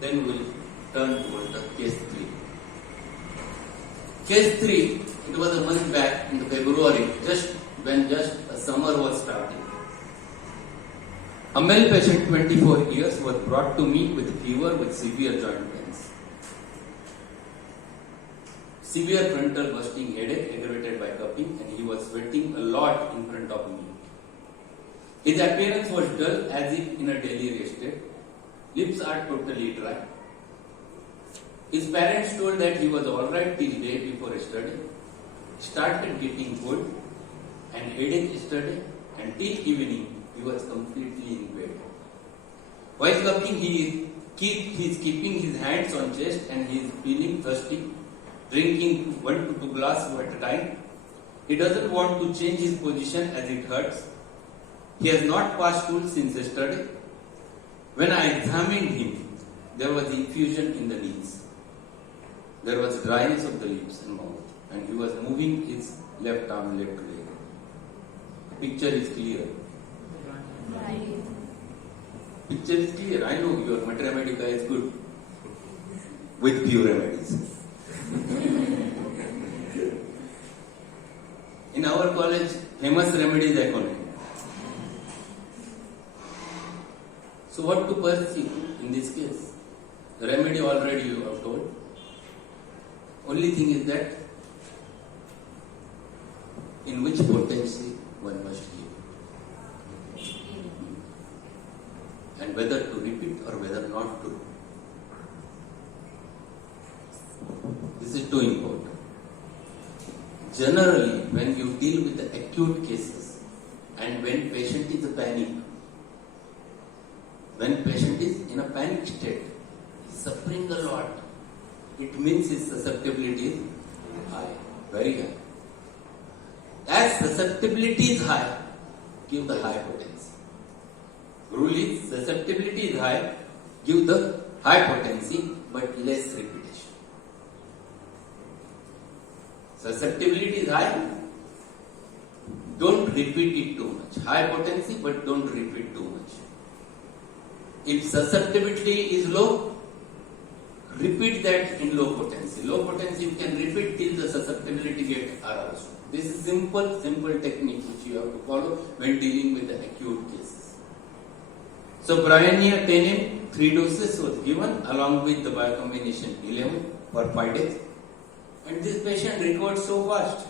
Then we'll turn towards the case 3. Case 3, it was a month back in the February, when a summer was starting. A male patient, 24 years, was brought to me with fever with severe joint pains. Severe frontal bursting headache aggravated by cupping, and he was sweating a lot in front of me. His appearance was dull as if in a delirious state. Lips are totally dry. His parents told that he was alright till day before yesterday. Started getting cold and headache yesterday, and till evening he was completely in bed. While cupping, he is keeping his hands on chest and he is feeling thirsty, drinking 1 to 2 glasses at a time. He doesn't want to change his position as it hurts. He has not passed stool since yesterday. When I examined him, there was effusion in the knees. There was dryness of the lips and mouth, and he was moving his left arm, left leg. The picture is clear. Picture is clear. I know your Mathemedica is good with few remedies. In our college, famous remedy is economy. So what to pursue in this case? The remedy already you have told. Only thing is that in which potency one must give, and whether to repeat or whether not to. This is too important. Generally, when you deal with the acute cases and when patient is in panic, when patient is in a panic state, suffering a lot, it means his susceptibility is high, very high. As susceptibility is high, give the high potency. Rule is susceptibility is high, give the high potency but less repetition. Susceptibility is high, don't repeat it too much. High potency but don't repeat too much. If susceptibility is low, repeat that in low potency. Low potency you can repeat till the susceptibility gets aroused. This is simple technique which you have to follow when dealing with the acute cases. So Bryonia 10 mg, 3 doses was given along with the biocombination 11 for 5 days. And this patient recovered so fast.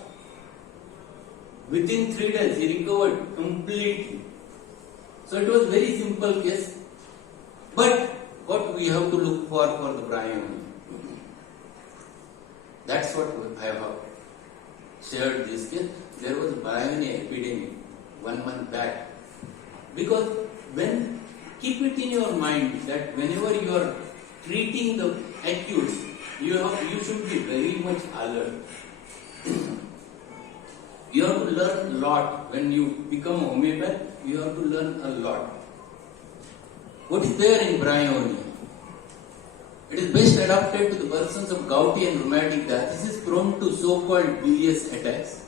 Within 3 days he recovered completely. So it was very simple case. But what we have to look for the Bryonia? That's what I have shared this case. There was a Bryonia epidemic 1 month back. Because keep it in your mind that whenever you are treating the acutes, you should be very much alert. You have to learn a lot. When you become a homeopath, you have to learn a lot. What is there in Bryonia? It is best adapted to the persons of gouty and rheumatic diseases prone to so-called bilious attacks.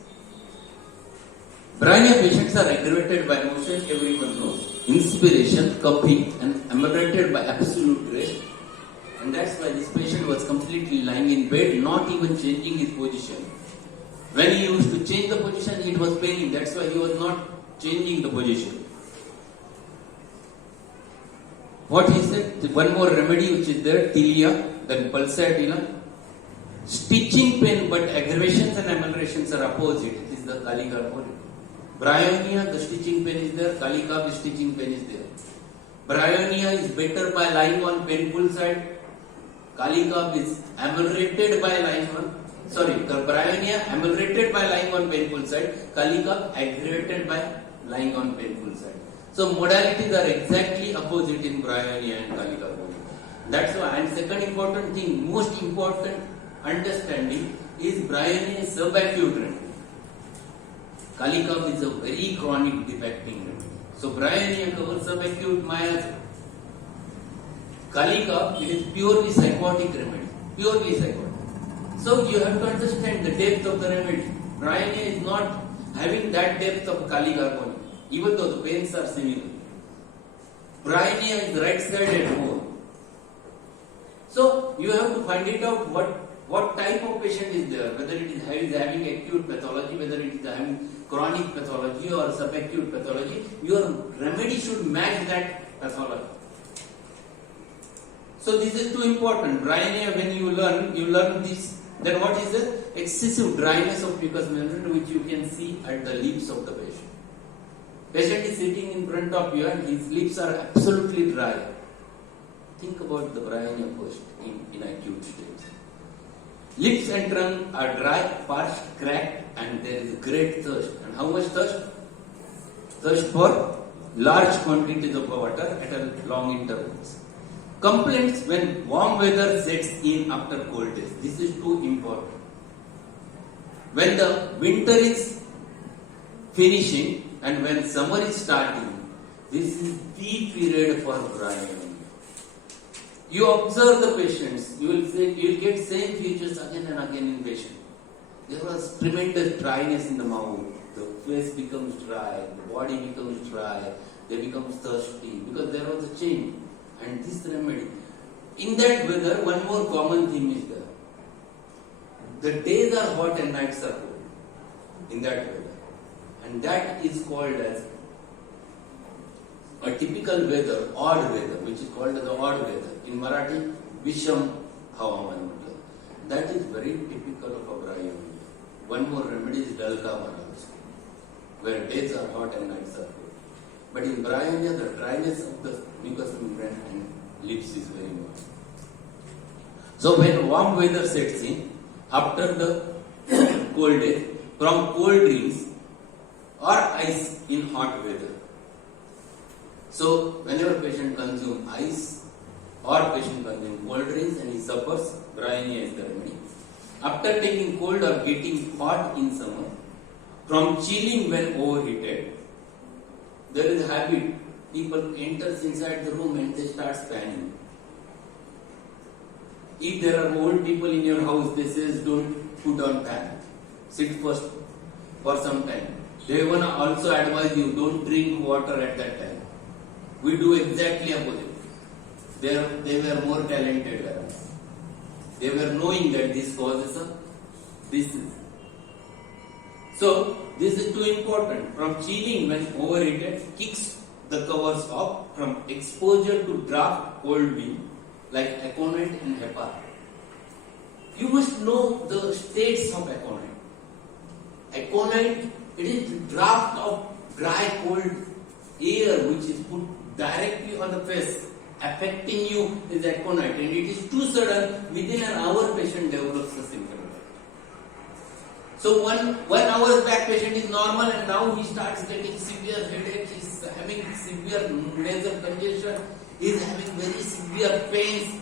Bryonia patients are aggravated by motion, everyone knows, inspiration, coughing, and ameliorated by absolute rest. And that's why this patient was completely lying in bed, not even changing his position. When he used to change the position, it was paining. That's why he was not changing the position. What he said, one more remedy which is there, Tilia, then Pulsatilla. Stitching pain, but aggravations and ameliorations are opposite. It is the Kali Carbonate. Bryonia, the stitching pain is there, Kali Carb stitching pain is there. Bryonia is better by lying on painful side. Kali Carb is ameliorated by lying on, Bryonia ameliorated by lying on painful side. Kali Carb aggravated by lying on painful side. So modalities are exactly opposite in Bryonia and Kali Carbonate. That's why. And second important thing, most important understanding is Bryonia is subacute remedy. Kali Carb is a very chronic defecting remedy. So Bryonia covers subacute miasm. Kali Carb, it is purely psychotic remedy. Purely psychotic. So you have to understand the depth of the remedy. Bryonia is not having that depth of Kali Carbonate, even though the pains are similar. Bryonia is right-sided more. So you have to find it out what type of patient is there, whether it is having acute pathology, whether it is having chronic pathology or subacute pathology. Your remedy should match that pathology. So this is too important. Bryonia, when you learn this. Then what is the excessive dryness of mucous membrane, which you can see at the lips of the patient. Patient is sitting in front of you and his lips are absolutely dry. Think about the bryonia first in acute stage. Lips and tongue are dry, parched, cracked, and there is great thirst. And how much thirst? Thirst for large quantities of water at a long intervals. Complaints when warm weather sets in after cold days. This is too important. When the winter is finishing and when summer is starting, this is the period for bryonia. You observe the patients, you will get same features again and again in patient. There was tremendous dryness in the mouth, the face becomes dry, the body becomes dry, they become thirsty because there was a change. And this remedy, in that weather, one more common theme is there. The days are hot and nights are cold in that weather, and that is called as a typical weather, odd weather, which is called as the odd weather. In Marathi, Visham Havaman. That is very typical of a bryonia. One more remedy is Dalka also, where days are hot and nights are cold. But in bryonia, the dryness of the mucous membrane and lips is very much. So when warm weather sets in, after the cold days, from cold drinks or ice in hot weather. So whenever patient consumes ice or patient consumes cold drinks and he suffers, bryonia is the remedy. After taking cold or getting hot in summer, from chilling when overheated, there is a habit, people enters inside the room and they start fanning. If there are old people in your house, they say don't put on fan. Sit first for some time. They want to also advise you don't drink water at that time. We do exactly opposite. They were more talented than us. They were knowing that this causes a disease. So this is too important. From chilling when overheated, kicks the covers off from exposure to draft cold wind like aconite and heparin. You must know the states of aconite. Aconite, it is the draft of dry cold air which is put directly on the face, affecting you is aconite, and it is too sudden, within an hour patient develops the symptom. So 1 hour back patient is normal and now he starts getting severe headache, he is having severe nasal congestion, he is having very severe pains,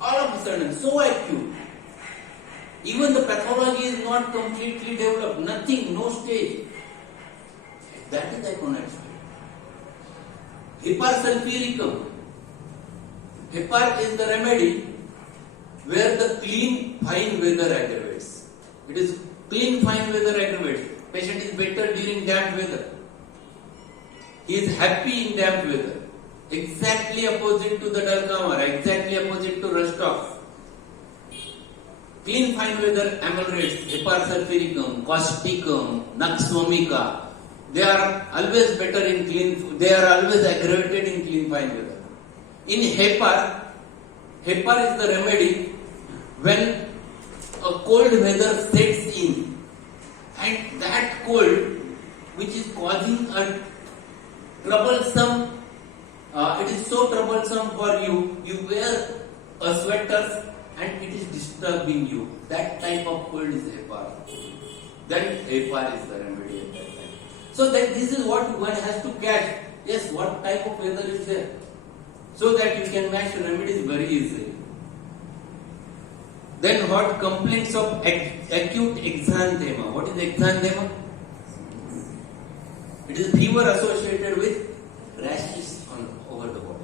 all of a sudden, so acute. Even the pathology is not completely developed, nothing, no stage. That is aconite stage. Hepar sulfuricum. Hepar is the remedy where the clean fine weather aggravates. It is clean fine weather aggravates. Patient is better during damp weather. He is happy in damp weather. Exactly opposite to the Dulcamar, exactly opposite to Rustox. Clean fine weather ameliorates Hepar sulfuricum, causticum, Nux vomica. They are always better in clean, they are always aggravated in clean fine weather. In Hepar is the remedy when a cold weather sets in, and that cold which is causing a troublesome, it is so troublesome for you, you wear a sweater and it is disturbing you. That type of cold is Hepar. Then Hepar is the remedy at that time. So that this is what one has to catch. Yes, what type of weather is there? So that you can match remedies very easily. Then what complaints of acute exanthema? What is exanthema? It is fever associated with rashes over the body.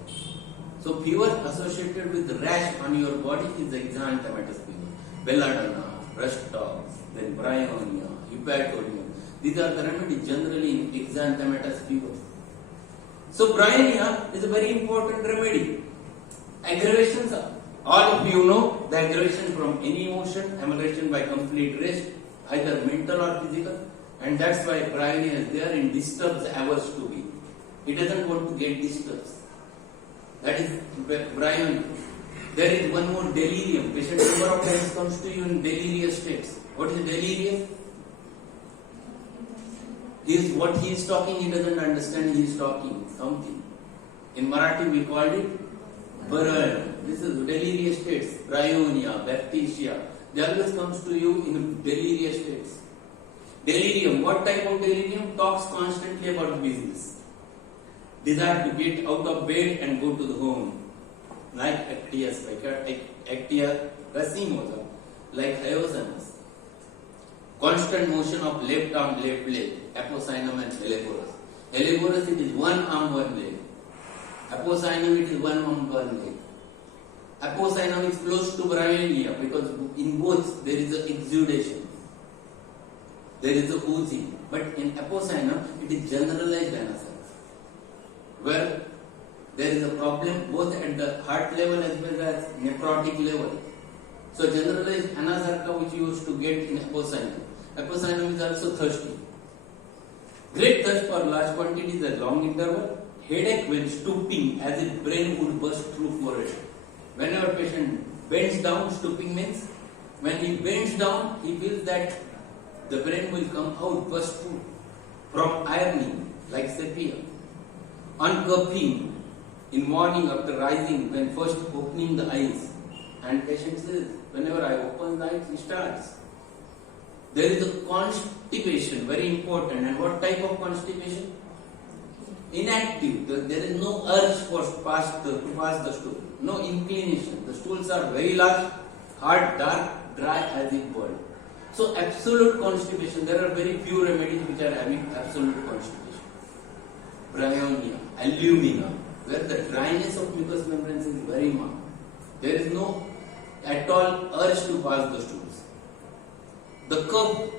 So fever associated with rash on your body is exanthematous fever. Belladonna, Rustox, then bryonia, hepatonia. These are the remedies generally in exanthematous fever. So bryonia is a very important remedy. Aggravations All of you know the aggravation from any emotion, amelioration by complete rest, either mental or physical, and that's why Bryonia is there in disturbs averse to be. He doesn't want to get disturbed. That is Bryonia. There is one more delirium. Patient number of times comes to you in delirious states. What is delirious? What he is talking, he doesn't understand. He is talking something. In Marathi we called it Baran. This is delirious states. Bryonia, baptisia. They always comes to you in delirious states. Delirium. What type of delirium? Talks constantly about business. Desire to get out of bed and go to the home. Like Actia racimosa, like Hyosanus. Constant motion of left arm, left leg, apocynon and Helleborus. Helleborus, it is one arm, one leg. Apocynon, it is one arm, one leg. Apocynon is close to Bryonia because in both there is a exudation. There is a oozing. But in apocynon, it is generalized anasarca, where there is a problem both at the heart level as well as nephrotic level. So generalized anasarca which you used to get in apocynon. Apocynon is also thirsty. Great thirst for large quantities at long interval. Headache when stooping as if brain would burst through forehead. Whenever patient bends down, stooping means when he bends down, he feels that the brain will come out, burst through from ironing like sepia. Uncupping in morning after rising when first opening the eyes. And patient says, whenever I open the eyes, he starts. There is a constipation, very important. And what type of constipation? Inactive. There is no urge for to pass the stool. No inclination. The stools are very large, hard, dark, dry as if burned. So absolute constipation. There are very few remedies which are having absolute constipation. Bryonia, alumina, where the dryness of mucous membranes is very marked. There is no at all urge to pass the stools. The cup,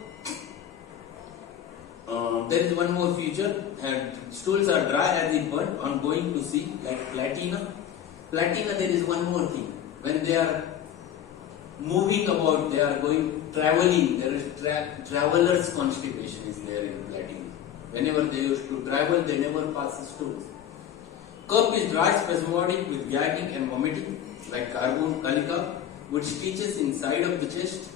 there is one more feature, and stools are dry as if burnt on going to see, like platina. Platina, there is one more thing. When they are moving about, they are going, traveling, there is traveler's constipation is there in platina. Whenever they used to travel, they never pass the stools. Cup is dry, spasmodic with gagging and vomiting, like carbon calica, with stitches inside of the chest,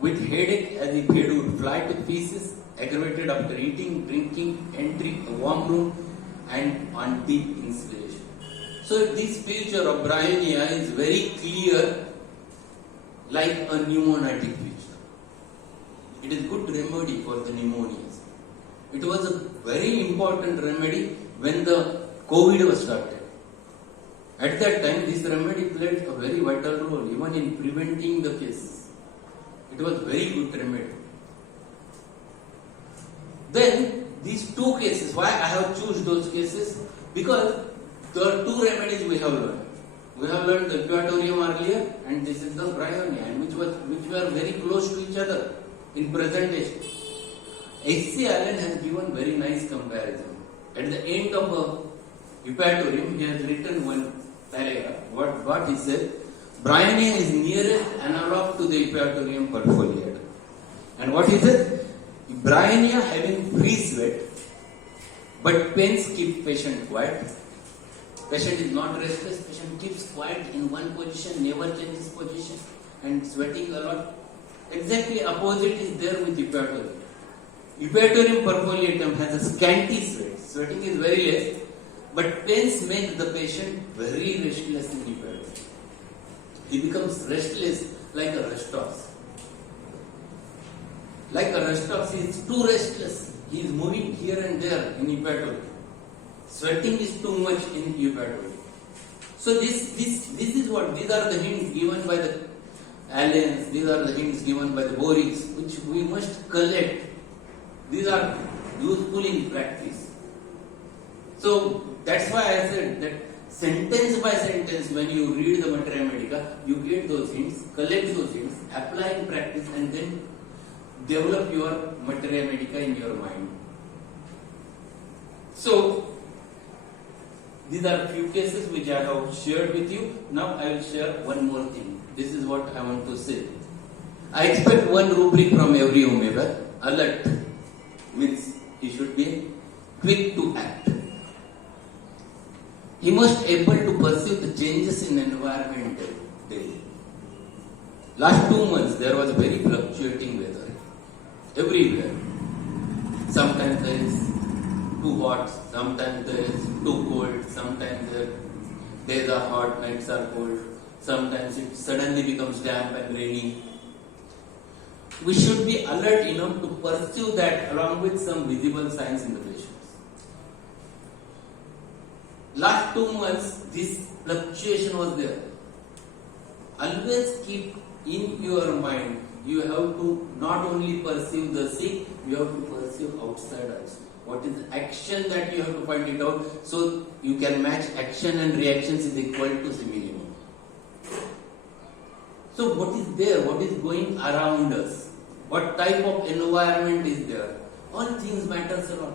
with headache as if head would fly to pieces, aggravated after eating, drinking, entering a warm room, and on deep inspiration. So this picture of Bryonia is very clear, like a pneumonitic picture. It is good remedy for the pneumonias. It was a very important remedy when the COVID was started. At that time, this remedy played a very vital role, even in preventing the cases. It was very good remedy. Then, these two cases, why I have chosen those cases? Because there are two remedies we have learned. We have learned the Equatorium earlier, and this is the Bryonia, and which were very close to each other in presentation. H.C. Allen has given very nice comparison. At the end of Equatorium, he has written one paragraph. What he said? Bryonia is nearest analog to the Equatorium perfoliata. And what he said? Bryonia having free sweat, but pains keep patient quiet. Patient is not restless, patient keeps quiet in one position, never changes position, and sweating a lot. Exactly opposite is there with Equatorium. Equatorium perfoliatum has a scanty sweat. Sweating is very less, but pains make the patient very restless in Equatorium. He becomes restless like a rest ox. Like a rest ox, he is too restless. He is moving here and there in Equatorium. Sweating is too much in Equatorium. So this is what, these are the hints given by the Allens, these are the hints given by the Borix, which we must collect. These are useful in practice. So that's why I said that sentence by sentence, when you read the Materia Medica, you get those hints, collect those hints, apply in practice, and then develop your Materia Medica in your mind. So These are few cases which I have shared with you. Now I will share one more thing. This is what I want to say. I expect one rubric from every homeopath. Alert means he should be quick to act. He must able to perceive the changes in environment daily. Last 2 months there was very fluctuating weather everywhere. Sometimes there is too hot, sometimes there is too cold, sometimes the days are hot, nights are cold, sometimes it suddenly becomes damp and rainy. We should be alert enough to pursue that along with some visible signs in the patients. Last 2 months, this fluctuation was there. Always keep in your mind, you have to not only perceive the sick, you have to perceive outside also. What is the action that you have to find it out, so you can match action and reactions is equal to similitude. So what is there, what is going around us, what type of environment is there, all things matters a lot.